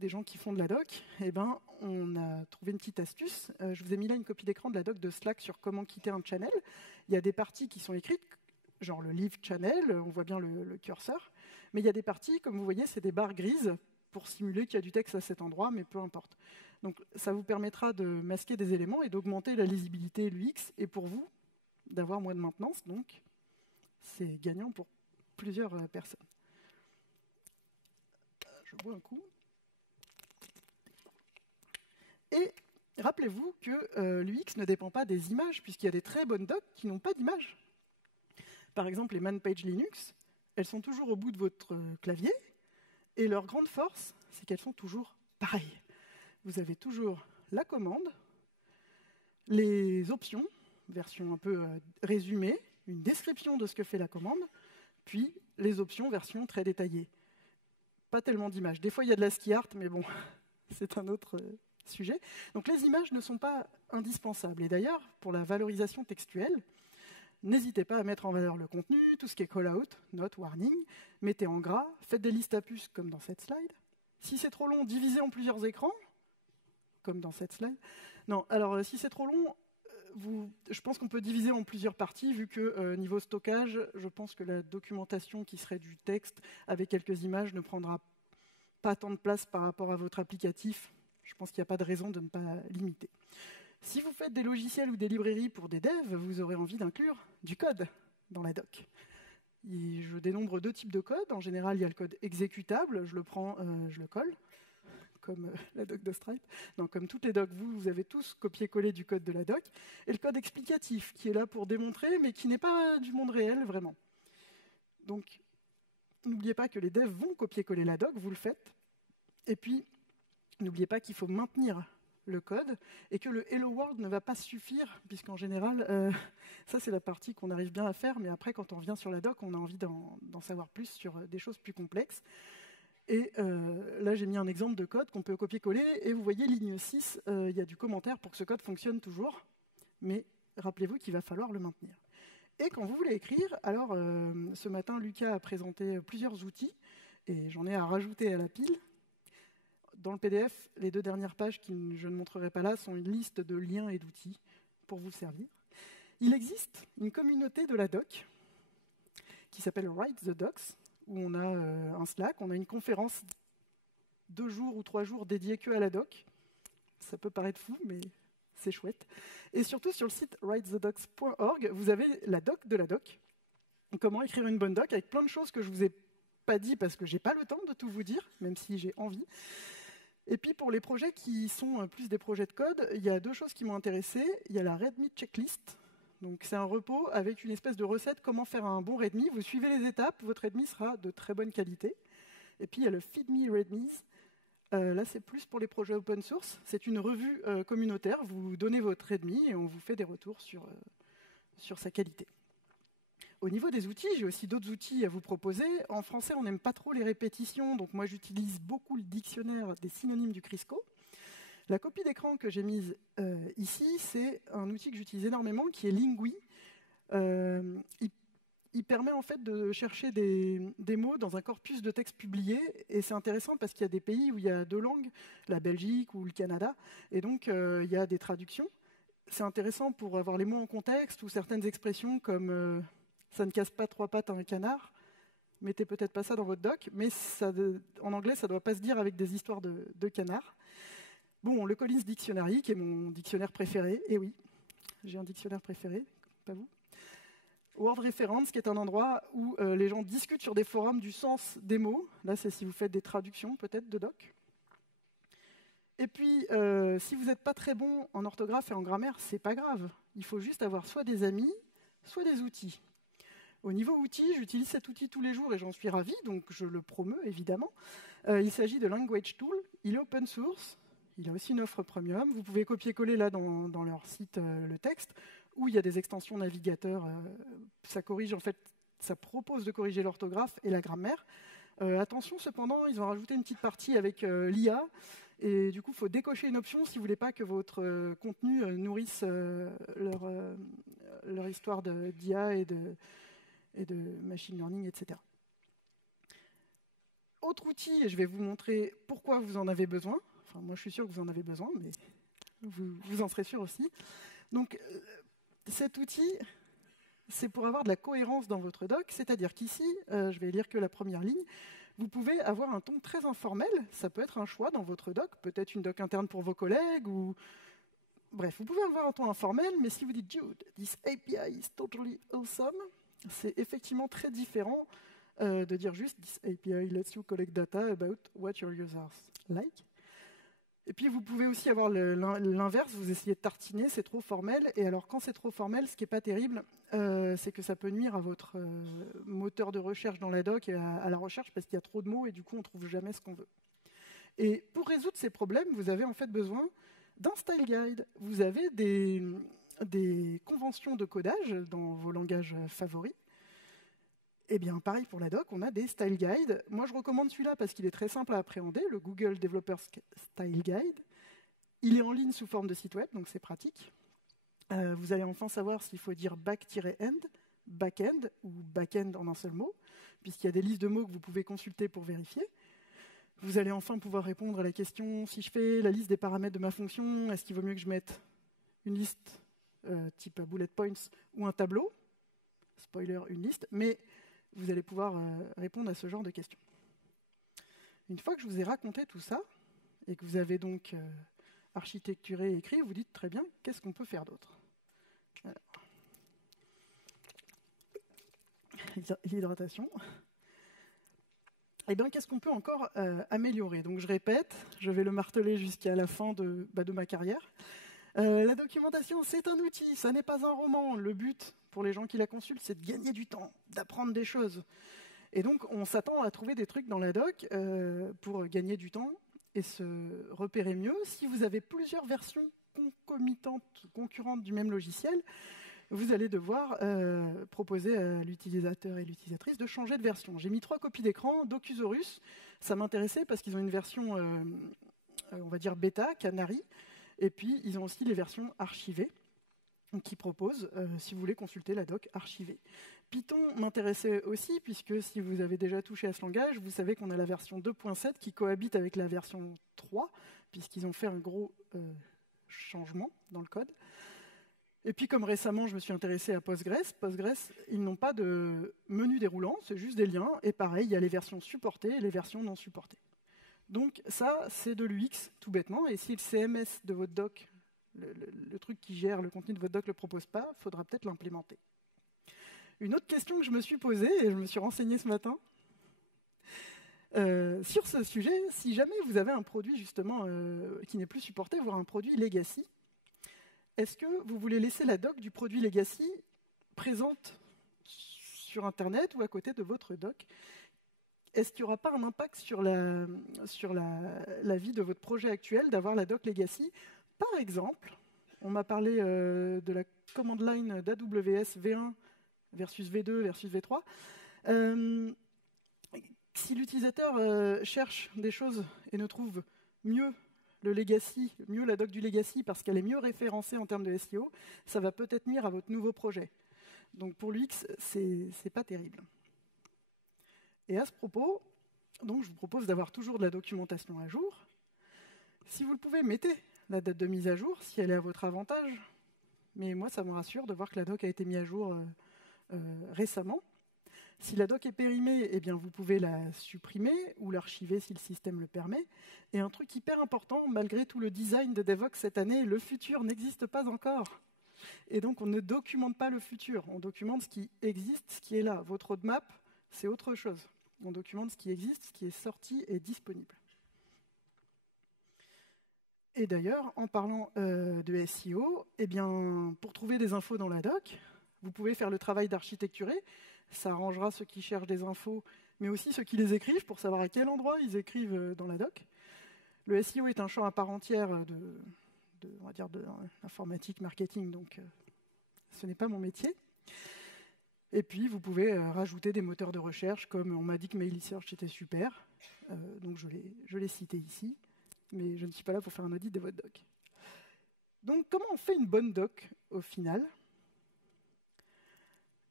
des gens qui font de la doc, eh ben, on a trouvé une petite astuce. Je vous ai mis là une copie d'écran de la doc de Slack sur comment quitter un channel. Il y a des parties qui sont écrites, genre le leave channel, on voit bien le curseur, mais il y a des parties, comme vous voyez, c'est des barres grises pour simuler qu'il y a du texte à cet endroit, mais peu importe. Donc ça vous permettra de masquer des éléments et d'augmenter la lisibilité et l'UX, et pour vous, d'avoir moins de maintenance, donc c'est gagnant pour plusieurs personnes. Je bois un coup. Et rappelez-vous que l'UX ne dépend pas des images, puisqu'il y a des très bonnes docs qui n'ont pas d'images. Par exemple, les man page Linux, elles sont toujours au bout de votre clavier, et leur grande force, c'est qu'elles sont toujours pareilles. Vous avez toujours la commande, les options, version un peu résumée, une description de ce que fait la commande, puis les options, version très détaillée. Pas tellement d'images. Des fois, il y a de la ski art, mais bon, c'est un autre sujet. Donc les images ne sont pas indispensables. Et d'ailleurs, pour la valorisation textuelle, n'hésitez pas à mettre en valeur le contenu, tout ce qui est call-out, note, warning, mettez en gras, faites des listes à puces comme dans cette slide. Si c'est trop long, divisez en plusieurs écrans, comme dans cette slide. Non, alors si c'est trop long, je pense qu'on peut diviser en plusieurs parties, vu que niveau stockage, je pense que la documentation qui serait du texte avec quelques images ne prendra pas tant de place par rapport à votre applicatif. Je pense qu'il n'y a pas de raison de ne pas limiter. Si vous faites des logiciels ou des librairies pour des devs, vous aurez envie d'inclure du code dans la doc. Je dénombre 2 types de code. En général, il y a le code exécutable, je le prends, je le colle, comme la doc de Stripe. Non, comme toutes les docs, vous avez tous copié-collé du code de la doc. Et le code explicatif, qui est là pour démontrer, mais qui n'est pas du monde réel, vraiment. Donc, n'oubliez pas que les devs vont copier-coller la doc, vous le faites. Et puis, n'oubliez pas qu'il faut maintenir le code, et que le Hello World ne va pas suffire, puisqu'en général, ça c'est la partie qu'on arrive bien à faire, mais après quand on revient sur la doc, on a envie d'en savoir plus sur des choses plus complexes. Et là j'ai mis un exemple de code qu'on peut copier-coller, et vous voyez, ligne 6, il y a du commentaire pour que ce code fonctionne toujours, mais rappelez-vous qu'il va falloir le maintenir. Et quand vous voulez écrire, alors ce matin Lucas a présenté plusieurs outils, et j'en ai à rajouter à la pile. Dans le PDF, les 2 dernières pages que je ne montrerai pas là sont une liste de liens et d'outils pour vous servir. Il existe une communauté de la doc qui s'appelle Write the Docs, où on a un Slack, on a une conférence 2 jours ou 3 jours dédiée que à la doc. Ça peut paraître fou, mais c'est chouette. Et surtout, sur le site writethedocs.org, vous avez la doc de la doc. Comment écrire une bonne doc, avec plein de choses que je ne vous ai pas dit parce que je n'ai pas le temps de tout vous dire, même si j'ai envie. Et puis pour les projets qui sont plus des projets de code, il y a 2 choses qui m'ont intéressé. Il y a la README checklist Donc c'est un repo avec une espèce de recette comment faire un bon README. Vous suivez les étapes, votre README sera de très bonne qualité. Et puis il y a le FeedMe READMEs. Là, c'est plus pour les projets open source. C'est une revue communautaire. Vous donnez votre README et on vous fait des retours sur sa qualité. Au niveau des outils, j'ai aussi d'autres outils à vous proposer. En français, on n'aime pas trop les répétitions, donc moi j'utilise beaucoup le dictionnaire des synonymes du Crisco. La copie d'écran que j'ai mise ici, c'est un outil que j'utilise énormément, qui est Lingui. Il permet en fait de chercher des mots dans un corpus de texte publié, et c'est intéressant parce qu'il y a des pays où il y a 2 langues, la Belgique ou le Canada, et donc il y a des traductions. C'est intéressant pour avoir les mots en contexte, ou certaines expressions comme ça ne casse pas 3 pattes à un canard. Mettez peut-être pas ça dans votre doc, mais en anglais, ça ne doit pas se dire avec des histoires de canards. Bon, le Collins Dictionary, qui est mon dictionnaire préféré. Et oui, j'ai un dictionnaire préféré, pas vous. Word Reference, qui est un endroit où les gens discutent sur des forums du sens des mots. Là, c'est si vous faites des traductions, peut-être, de doc. Et puis, si vous n'êtes pas très bon en orthographe et en grammaire, c'est pas grave. Il faut juste avoir soit des amis, soit des outils. Au niveau outils, j'utilise cet outil tous les jours et j'en suis ravi, donc je le promeus évidemment. Il s'agit de Language Tool. Il est open source. Il a aussi une offre premium. Vous pouvez copier-coller là dans leur site le texte, où il y a des extensions navigateurs. Ça corrige en fait, ça propose de corriger l'orthographe et la grammaire. Attention cependant, ils ont rajouté une petite partie avec l'IA, et du coup, il faut décocher une option si vous voulez pas que votre contenu nourrisse leur histoire d'IA et de machine learning, etc. Autre outil, et je vais vous montrer pourquoi vous en avez besoin. Enfin, moi, je suis sûr que vous en avez besoin, mais vous en serez sûr aussi. Donc, cet outil, c'est pour avoir de la cohérence dans votre doc, c'est-à-dire qu'ici, je vais lire que la première ligne, vous pouvez avoir un ton très informel, ça peut être un choix dans votre doc, peut-être une doc interne pour vos collègues, ou... Bref, vous pouvez avoir un ton informel, mais si vous dites « Jude, this API is totally awesome », c'est effectivement très différent de dire juste « This API lets you collect data about what your users like ». Et puis vous pouvez aussi avoir l'inverse, vous essayez de tartiner, c'est trop formel. Et alors quand c'est trop formel, ce qui n'est pas terrible, c'est que ça peut nuire à votre moteur de recherche dans la doc et à la recherche parce qu'il y a trop de mots et du coup on ne trouve jamais ce qu'on veut. Et pour résoudre ces problèmes, vous avez en fait besoin d'un style guide. Vous avez des conventions de codage dans vos langages favoris. Et bien, pareil pour la doc, on a des style guides. Moi, je recommande celui-là parce qu'il est très simple à appréhender, le Google Developer Style Guide. Il est en ligne sous forme de site web, donc c'est pratique. Vous allez enfin savoir s'il faut dire back-end, back-end ou back-end en un seul mot, puisqu'il y a des listes de mots que vous pouvez consulter pour vérifier. Vous allez enfin pouvoir répondre à la question, si je fais la liste des paramètres de ma fonction, est-ce qu'il vaut mieux que je mette une liste type bullet points ou un tableau? Spoiler, une liste, mais vous allez pouvoir répondre à ce genre de questions. Une fois que je vous ai raconté tout ça, et que vous avez donc architecturé et écrit, vous dites très bien, qu'est-ce qu'on peut faire d'autre? L'hydratation. Eh bien, qu'est-ce qu'on peut encore améliorer? Donc, je répète, je vais le marteler jusqu'à la fin de ma carrière. La documentation, c'est un outil, ça n'est pas un roman. Le but, pour les gens qui la consultent, c'est de gagner du temps, d'apprendre des choses. Et donc, on s'attend à trouver des trucs dans la doc pour gagner du temps et se repérer mieux. Si vous avez plusieurs versions concomitantes, concurrentes du même logiciel, vous allez devoir proposer à l'utilisateur et l'utilisatrice de changer de version. J'ai mis 3 copies d'écran, Docusaurus, ça m'intéressait parce qu'ils ont une version, on va dire bêta, Canary, et puis ils ont aussi les versions archivées, qui proposent, si vous voulez consulter la doc archivée. Python m'intéressait aussi, puisque si vous avez déjà touché à ce langage, vous savez qu'on a la version 2.7 qui cohabite avec la version 3, puisqu'ils ont fait un gros changement dans le code. Et puis, comme récemment, je me suis intéressé à Postgres. Postgres, ils n'ont pas de menu déroulant, c'est juste des liens. Et pareil, il y a les versions supportées et les versions non supportées. Donc ça, c'est de l'UX, tout bêtement. Et si le CMS de votre doc, le truc qui gère le contenu de votre doc ne le propose pas, il faudra peut-être l'implémenter. Une autre question que je me suis posée, et je me suis renseigné ce matin, sur ce sujet, si jamais vous avez un produit justement qui n'est plus supporté, voire un produit legacy, est-ce que vous voulez laisser la doc du produit legacy présente sur Internet ou à côté de votre doc? Est-ce qu'il n'y aura pas un impact sur la vie de votre projet actuel d'avoir la doc legacy? Par exemple, on m'a parlé de la command line d'AWS V1 versus V2 versus V3. Si l'utilisateur cherche des choses et ne trouve mieux le legacy, mieux la doc du legacy parce qu'elle est mieux référencée en termes de SEO, ça va peut-être nuire à votre nouveau projet. Donc pour l'UX, c'est pas terrible. Et à ce propos, donc je vous propose d'avoir toujours de la documentation à jour. Si vous le pouvez, mettez la date de mise à jour si elle est à votre avantage. Mais moi, ça me rassure de voir que la doc a été mise à jour récemment. Si la doc est périmée, eh bien, vous pouvez la supprimer ou l'archiver si le système le permet. Et un truc hyper important, malgré tout le design de Devoxx cette année, le futur n'existe pas encore. Et donc, on ne documente pas le futur. On documente ce qui existe, ce qui est là. Votre roadmap, c'est autre chose. On documente ce qui existe, ce qui est sorti et disponible. Et d'ailleurs, en parlant de SEO, eh bien, pour trouver des infos dans la doc, vous pouvez faire le travail d'architecturer. Ça arrangera ceux qui cherchent des infos, mais aussi ceux qui les écrivent, pour savoir à quel endroit ils écrivent dans la doc. Le SEO est un champ à part entière on va dire de l'informatique, marketing, donc ce n'est pas mon métier. Et puis, vous pouvez rajouter des moteurs de recherche, comme on m'a dit que Mailysearch était super, donc je l'ai cité ici, mais je ne suis pas là pour faire un audit de votre doc. Donc, comment on fait une bonne doc, au final ?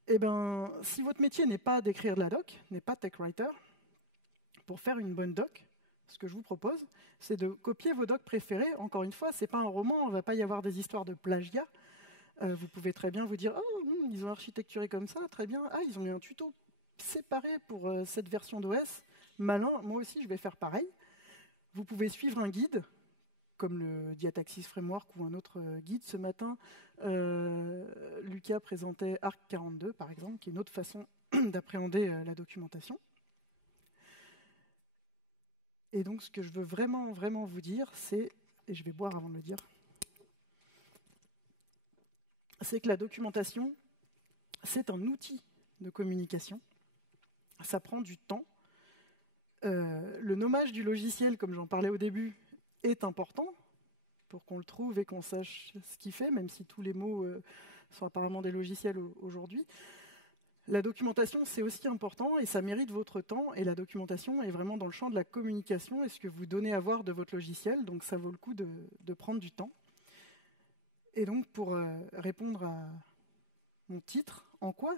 Eh bien, si votre métier n'est pas d'écrire de la doc, n'est pas tech writer, pour faire une bonne doc, ce que je vous propose, c'est de copier vos docs préférés. Encore une fois, ce n'est pas un roman, il ne va pas y avoir des histoires de plagiat. Vous pouvez très bien vous dire « Oh, ils ont architecturé comme ça, très bien. Ah, ils ont mis un tuto séparé pour cette version d'OS. Malin, moi aussi, je vais faire pareil. » Vous pouvez suivre un guide, comme le Diataxis Framework ou un autre guide. Ce matin, Lucas présentait ARC42, par exemple, qui est une autre façon d'appréhender la documentation. Et donc, ce que je veux vraiment, vraiment vous dire, c'est, et je vais boire avant de le dire, c'est que la documentation, c'est un outil de communication. Ça prend du temps. Le nommage du logiciel, comme j'en parlais au début, est important pour qu'on le trouve et qu'on sache ce qu'il fait, même si tous les mots sont apparemment des logiciels aujourd'hui. La documentation, c'est aussi important et ça mérite votre temps. Et la documentation est vraiment dans le champ de la communication et ce que vous donnez à voir de votre logiciel. Donc, ça vaut le coup de prendre du temps. Et donc, pour répondre à mon titre, en quoi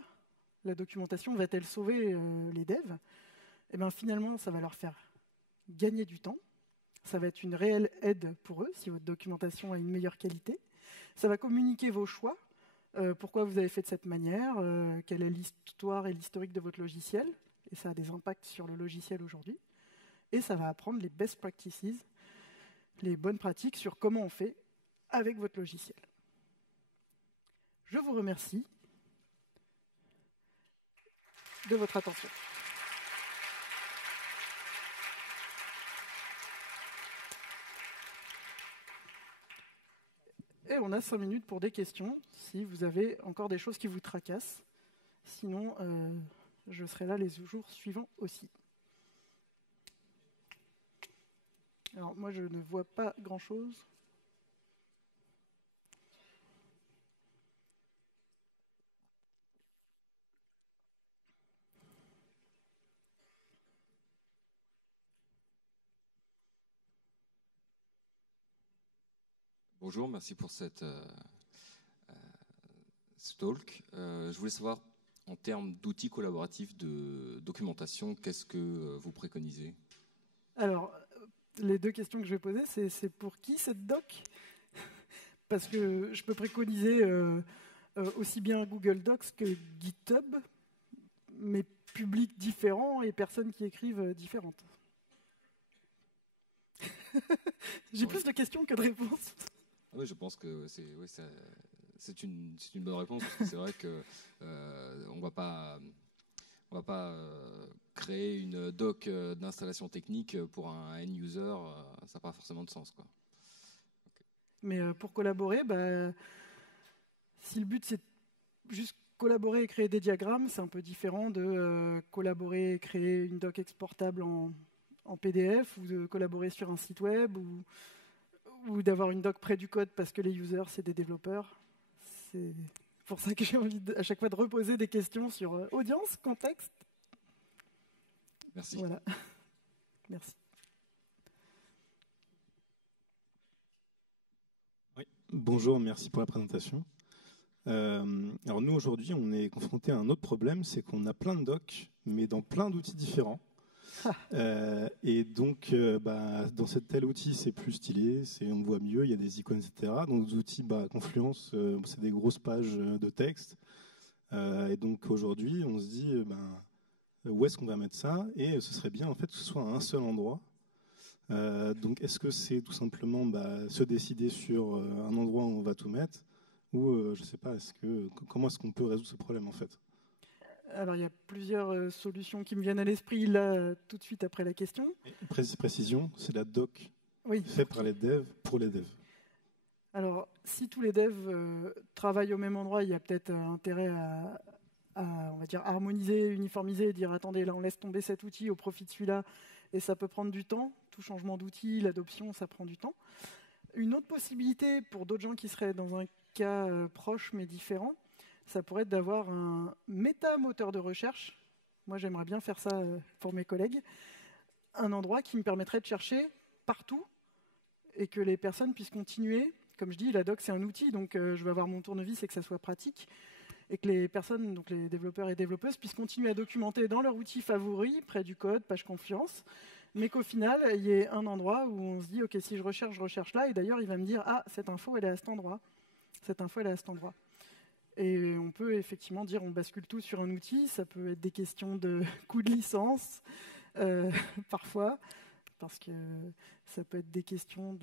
la documentation va-t-elle sauver les devs ? Eh bien, finalement, ça va leur faire gagner du temps. Ça va être une réelle aide pour eux si votre documentation a une meilleure qualité. Ça va communiquer vos choix. Pourquoi vous avez fait de cette manière, quelle est l'histoire et l'historique de votre logiciel, et ça a des impacts sur le logiciel aujourd'hui. Et ça va apprendre les best practices, les bonnes pratiques sur comment on fait avec votre logiciel. Je vous remercie de votre attention. Et on a 5 minutes pour des questions, si vous avez encore des choses qui vous tracassent. Sinon, je serai là les jours suivants aussi. Alors, moi, je ne vois pas grand-chose. Bonjour, merci pour ce talk. Je voulais savoir, en termes d'outils collaboratifs de documentation, qu'est-ce que vous préconisez ? Alors, les deux questions que je vais poser, c'est pour qui cette doc ? Parce que je peux préconiser aussi bien Google Docs que GitHub, mais publics différents et personnes qui écrivent différentes. J'ai plus de questions que de réponses. Ah oui, je pense que c'est une bonne réponse, parce que c'est vrai que on va pas créer une doc d'installation technique pour un end user, ça n'a pas forcément de sens, quoi. Okay. Mais pour collaborer, si le but c'est juste collaborer et créer des diagrammes, c'est un peu différent de collaborer et créer une doc exportable en PDF, ou de collaborer sur un site web, ou d'avoir une doc près du code parce que les users, c'est des développeurs. C'est pour ça que j'ai envie à chaque fois de reposer des questions sur audience, contexte. Merci. Voilà. Merci. Oui. Bonjour, merci pour la présentation. Alors nous, aujourd'hui, on est confronté à un autre problème, c'est qu'on a plein de docs, mais dans plein d'outils différents. Et donc, dans tel outil, c'est plus stylé, on voit mieux, il y a des icônes, etc. Dans d'autres outils, Confluence, c'est des grosses pages de texte. Et donc, aujourd'hui, on se dit, où est-ce qu'on va mettre ça? Et ce serait bien, en fait, que ce soit à un seul endroit. Donc, est-ce que c'est tout simplement se décider sur un endroit où on va tout mettre? Ou, je ne sais pas, comment est-ce qu'on peut résoudre ce problème, en fait? Alors, il y a plusieurs solutions qui me viennent à l'esprit, là, tout de suite après la question. Précision, c'est la doc faite par les devs pour les devs. Alors, si tous les devs travaillent au même endroit, il y a peut-être intérêt à, on va dire, harmoniser, uniformiser, et dire, attendez, là, on laisse tomber cet outil au profit de celui-là, et ça peut prendre du temps. Tout changement d'outil, l'adoption, ça prend du temps. Une autre possibilité pour d'autres gens qui seraient dans un cas proche mais différent, ça pourrait être d'avoir un méta-moteur de recherche. Moi, j'aimerais bien faire ça pour mes collègues. Un endroit qui me permettrait de chercher partout et que les personnes puissent continuer. Comme je dis, la doc, c'est un outil, donc je veux avoir mon tournevis et que ça soit pratique. Et que les personnes, donc les développeurs et développeuses, puissent continuer à documenter dans leur outil favori, près du code, page Confluence, mais qu'au final, il y ait un endroit où on se dit, OK, si je recherche là, et d'ailleurs, il va me dire, ah, cette info, elle est à cet endroit. Cette info, elle est à cet endroit. Et on peut effectivement dire, on bascule tout sur un outil. Ça peut être des questions de coût de licence, parfois, parce que ça peut être des questions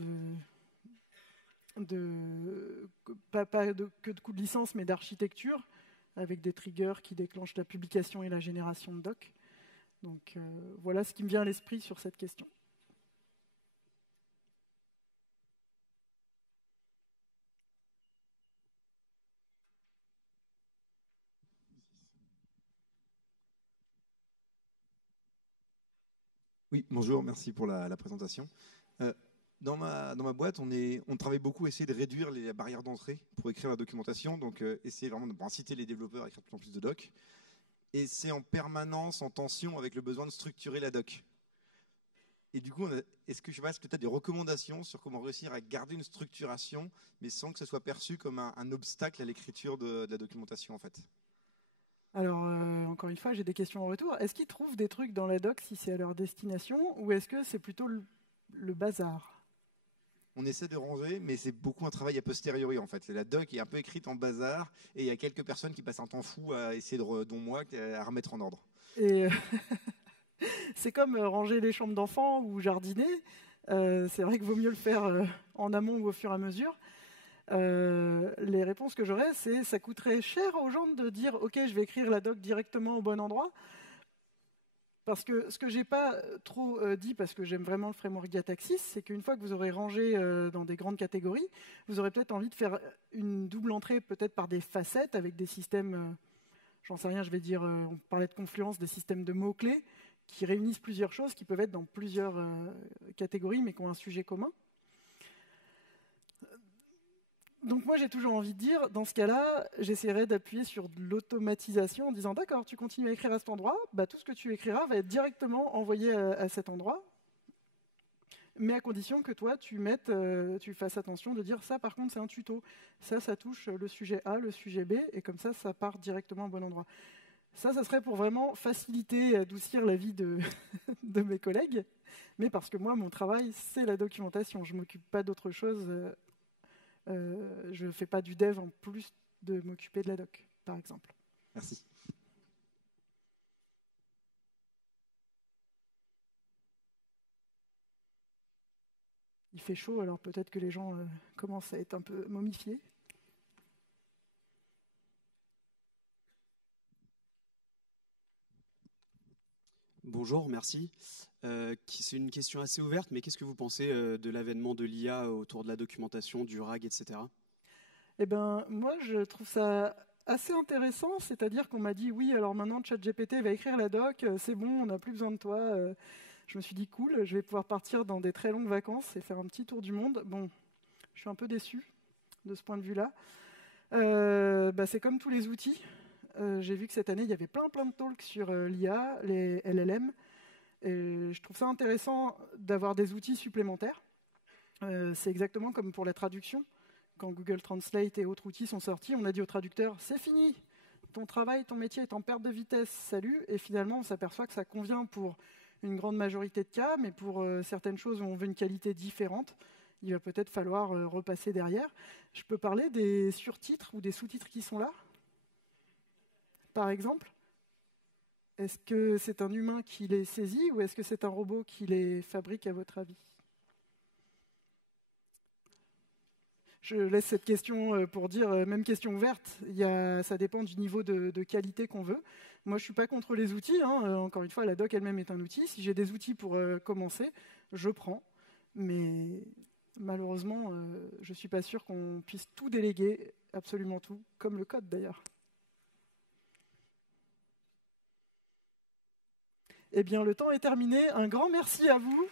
pas que de coût de licence, mais d'architecture, avec des triggers qui déclenchent la publication et la génération de doc. Donc voilà ce qui me vient à l'esprit sur cette question. Oui, bonjour, merci pour la présentation. Dans ma boîte, on travaille beaucoup à essayer de réduire les barrières d'entrée pour écrire la documentation, donc essayer vraiment inciter les développeurs à écrire de plus en plus de docs. Et c'est en permanence en tension avec le besoin de structurer la doc. Et du coup, est-ce que tu as des recommandations sur comment réussir à garder une structuration, mais sans que ce soit perçu comme un obstacle à l'écriture de la documentation, en fait? Alors, encore une fois, j'ai des questions en retour. Est-ce qu'ils trouvent des trucs dans la doc si c'est à leur destination, ou est-ce que c'est plutôt le bazar? On essaie de ranger, mais c'est beaucoup un travail a posteriori, en fait. La doc est un peu écrite en bazar, et il y a quelques personnes qui passent un temps fou à essayer, dont moi, à remettre en ordre. Et c'est comme ranger les chambres d'enfants ou jardiner. C'est vrai qu'il vaut mieux le faire en amont ou au fur et à mesure. Les réponses que j'aurais, c'est ça coûterait cher aux gens de dire « Ok, je vais écrire la doc directement au bon endroit ». Parce que ce que j'ai pas trop dit, parce que j'aime vraiment le framework Gataxis, c'est qu'une fois que vous aurez rangé dans des grandes catégories, vous aurez peut-être envie de faire une double entrée, peut-être par des facettes, avec des systèmes, j'en sais rien, je vais dire, on parlait de Confluence, des systèmes de mots-clés, qui réunissent plusieurs choses, qui peuvent être dans plusieurs catégories, mais qui ont un sujet commun. Donc moi, j'ai toujours envie de dire, dans ce cas-là, j'essaierai d'appuyer sur de l'automatisation en disant, d'accord, tu continues à écrire à cet endroit, tout ce que tu écriras va être directement envoyé à cet endroit, mais à condition que toi, tu fasses attention de dire, ça par contre, c'est un tuto. Ça touche le sujet A, le sujet B, et comme ça part directement au bon endroit. Ça serait pour vraiment faciliter et adoucir la vie de mes collègues, mais parce que moi, mon travail, c'est la documentation. Je ne m'occupe pas d'autre chose. Je ne fais pas du dev en plus de m'occuper de la doc, par exemple. Merci. Il fait chaud, alors peut-être que les gens commencent à être un peu momifiés. Bonjour, merci. C'est une question assez ouverte, mais qu'est-ce que vous pensez de l'avènement de l'IA autour de la documentation, du RAG, etc. Eh ben, moi, je trouve ça assez intéressant, c'est-à-dire qu'on m'a dit oui, alors maintenant ChatGPT va écrire la doc, c'est bon, on n'a plus besoin de toi. Je me suis dit cool, je vais pouvoir partir dans des très longues vacances et faire un petit tour du monde. Bon, je suis un peu déçu de ce point de vue-là. C'est comme tous les outils. J'ai vu que cette année, il y avait plein de talks sur l'IA, les LLM. Et je trouve ça intéressant d'avoir des outils supplémentaires. C'est exactement comme pour la traduction. Quand Google Translate et autres outils sont sortis, on a dit au traducteur « c'est fini, ton travail, ton métier est en perte de vitesse, salut ». Et finalement, on s'aperçoit que ça convient pour une grande majorité de cas, mais pour certaines choses où on veut une qualité différente, il va peut-être falloir repasser derrière. Je peux parler des surtitres ou des sous-titres qui sont là ? Par exemple, est-ce que c'est un humain qui les saisit ou est-ce que c'est un robot qui les fabrique, à votre avis ? Je laisse cette question pour dire, même question ouverte, ça dépend du niveau de qualité qu'on veut. Moi, je ne suis pas contre les outils. Encore une fois, la doc elle-même est un outil. Si j'ai des outils pour commencer, je prends. Mais malheureusement, je ne suis pas sûr qu'on puisse tout déléguer, absolument tout, comme le code d'ailleurs. Eh bien, le temps est terminé. Un grand merci à vous.